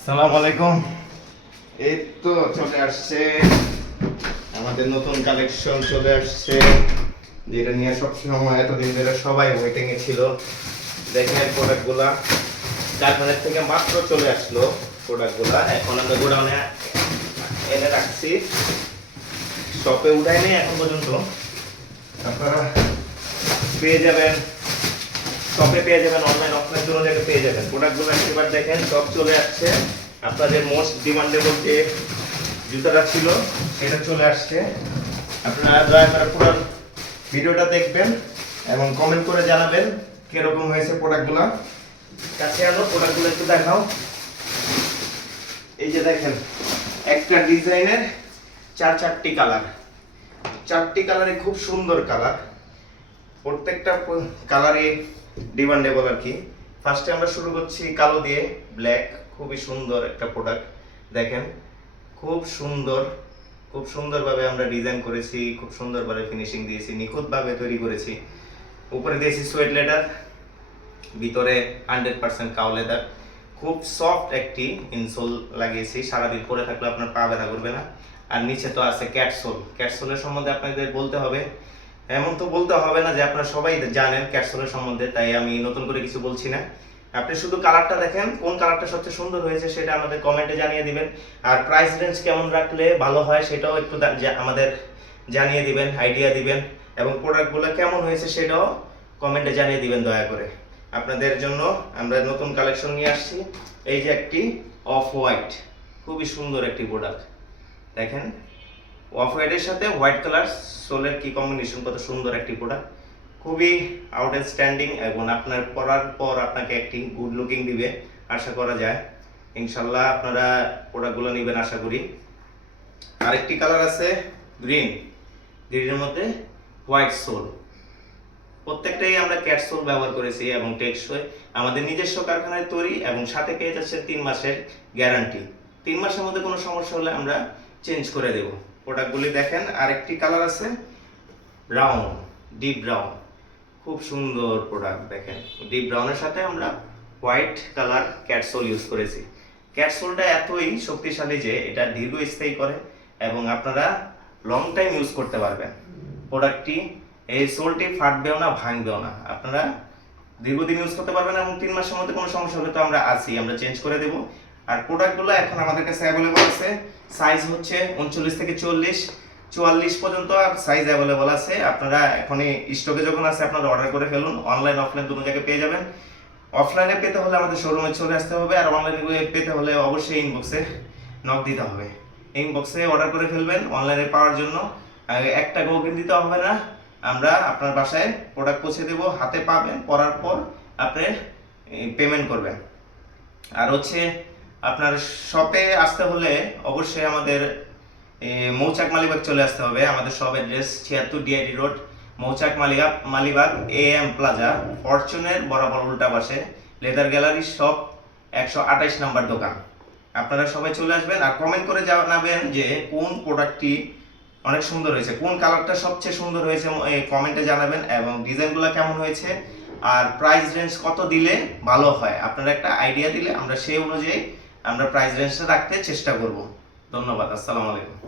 আসসালামু আলাইকুম। এই তো চলে আসছে আমাদের নতুন কালেকশন চলে আসছে, যেটা নিয়ে সবসময় এতদিন ধরে সবাই ওয়েটিং এ ছিল। দেখেন প্রোডাক্টগুলা কারখানা থেকে মাত্র চলে আসলো। প্রোডাক্টগুলা এখন আমরা গোডাউনে এনে রাখছি, শপে উঠাইনি এখন পর্যন্ত। আপনারা পেয়ে যাবেন, শপে পেয়ে যাবেন, অনলাইন অফলাইন দুটো জায়গায় পেয়ে যাবেন। প্রোডাক্টগুলো এবার দেখেন সব চলে আসছে। আপনাদের মোস্ট ডিমান্ডেবল যে জুতাটা ছিল সেটা চলে আসছে। আপনারা দয়া করে পুরো ভিডিওটা দেখবেন এবং কমেন্ট করে জানাবেন কিরকম হয়েছে প্রোডাক্টগুলো। কাছে আনো, প্রোডাক্টগুলো একটু দেখাও। এই যে দেখেন, একটা ডিজাইনের চারটি কালার, চারটি কালারে খুব সুন্দর কালার, প্রত্যেকটা কালারই ডিমান্ডেবল আর কি। ফার্স্টে আমরা শুরু করছি কালো দিয়ে, ব্ল্যাক, খুবই সুন্দর একটা প্রোডাক্ট। দেখেন খুব সুন্দর, খুব সুন্দরভাবে আমরা ডিজাইন করেছি, খুব সুন্দরভাবে ফিনিশিং দিয়েছি, নিখুঁতভাবে তৈরি করেছি। উপরে দিয়েছি সোয়েট লেদার, ভিতরে 100% কাউ লেদার। খুব সফট একটি ইনসোল লাগিয়েছি, সারাদিন পরে থাকলে আপনার পা ব্যথা করবে না। আর নিচে তো আছে ক্যাটসোল। ক্যাটসোলের সম্বন্ধে আপনাদের বলতে হবে, এমন তো বলতে হবে না যে আপনারা সবাই জানেন ক্যাটসোলের সম্বন্ধে, তাই আমি নতুন করে কিছু বলছি না। আপনি শুধু কালারটা দেখেন, কোন কালারটা সবচেয়ে সুন্দর হয়েছে সেটা আমাদের কমেন্টে জানিয়ে দিবেন। আর প্রাইস রেঞ্জ কেমন রাখলে ভালো হয় সেটাও একটু আমাদের জানিয়ে দিবেন, আইডিয়া দিবেন। এবং প্রোডাক্টগুলো কেমন হয়েছে সেটাও কমেন্টে জানিয়ে দিবেন দয়া করে। আপনাদের জন্য আমরা নতুন কালেকশন নিয়ে আসছি। এই যে একটি অফ হোয়াইট, খুবই সুন্দর একটি প্রোডাক্ট। দেখেন অফ হোয়াইটের সাথে হোয়াইট কালার সোলের কি কম্বিনেশন, কত সুন্দর একটি প্রোডাক্ট, খুবই আউটস্ট্যান্ডিং। এবং আপনার পরার পর আপনাকে একটি গুড লুকিং দিবে আশা করা যায়। ইনশাল্লাহ আপনারা প্রোডাক্টগুলো নেবেন আশা করি। আরেকটি কালার আছে গ্রিন, গ্রিনের মধ্যে হোয়াইট সোল। প্রত্যেকটাই আমরা ক্যাট সোল ব্যবহার করেছি এবং টেকসই, আমাদের নিজস্ব কারখানায় তৈরি, এবং সাথে পেয়ে যাচ্ছে 3 মাসের গ্যারান্টি। 3 মাসের মধ্যে কোনো সমস্যা হলে আমরা চেঞ্জ করে দেব। প্রোডাক্টগুলি দেখেন। আরেকটি কালার আছে ব্রাউন, ডিপ ব্রাউন, খুব সুন্দর প্রোডাক্ট। দেখেন ডিপ ব্রাউনের সাথে আমরা হোয়াইট কালার ক্যাটসোল ইউজ করেছি। ক্যাটসোলটা এতই শক্তিশালী যে এটা দীর্ঘস্থায়ী করে এবং আপনারা লং টাইম ইউজ করতে পারবেন। প্রোডাক্টটি, এই সোলটি ফাটবেও না, ভাঙবেও না, আপনারা দীর্ঘদিন ইউজ করতে পারবেন। এবং 3 মাসের মধ্যে কোনো সমস্যা হলে তো আমরা আছি, আমরা চেঞ্জ করে দেব। আর প্রোডাক্টগুলো এখন আমাদের কাছে অ্যাভেলেবল আছে। সাইজ হচ্ছে 39 থেকে 44 পর্যন্ত সাইজ অ্যাভেলেবল আছে। আপনারা এখনই স্টকে যখন আছে আপনারা অর্ডার করে ফেলুন। অনলাইন অফলাইন দুটো জায়গায় পেয়ে যাবেন। অফলাইনে পেতে হলে আমাদের শোরুমে চলে আসতে হবে, আর অনলাইনে পেতে হলে অবশ্যই ইনবক্সে নক দিতে হবে। ইনবক্সে অর্ডার করে ফেলবেন অনলাইনে পাওয়ার জন্য। একটা টোকেন দিতে হবে না, আমরা আপনার বাসায় প্রোডাক্ট পৌঁছে দেব, হাতে পাবেন, পরার পর আপনি পেমেন্ট করবেন। আর হচ্ছে আপনার শপে আসতে হলে অবশ্যই আমাদের মৌচাক মালিবাগ চলে আসতে হবে। আমাদের শপ অ্যাড্রেস 76 ডিআইডি রোড, মৌচাক মালিবাগ AM প্লাজা, ফরচুনের বরাবর উল্টা পাশে, লেদার গ্যালারি শপ 128 নাম্বার দোকান। আপনারা সবাই চলে আসবেন আর কমেন্ট করে জানাবেন যে কোন প্রোডাক্টটি অনেক সুন্দর হয়েছে, কোন কালারটা সবচেয়ে সুন্দর হয়েছে কমেন্টে জানাবেন, এবং ডিজাইনগুলো কেমন হয়েছে আর প্রাইস রেঞ্জ কত দিলে ভালো হয় আপনারা একটা আইডিয়া দিলে আমরা সেই অনুযায়ী আমরা প্রাইস রেঞ্জটা রাখতে চেষ্টা করব। ধন্যবাদ। আসসালামু আলাইকুম।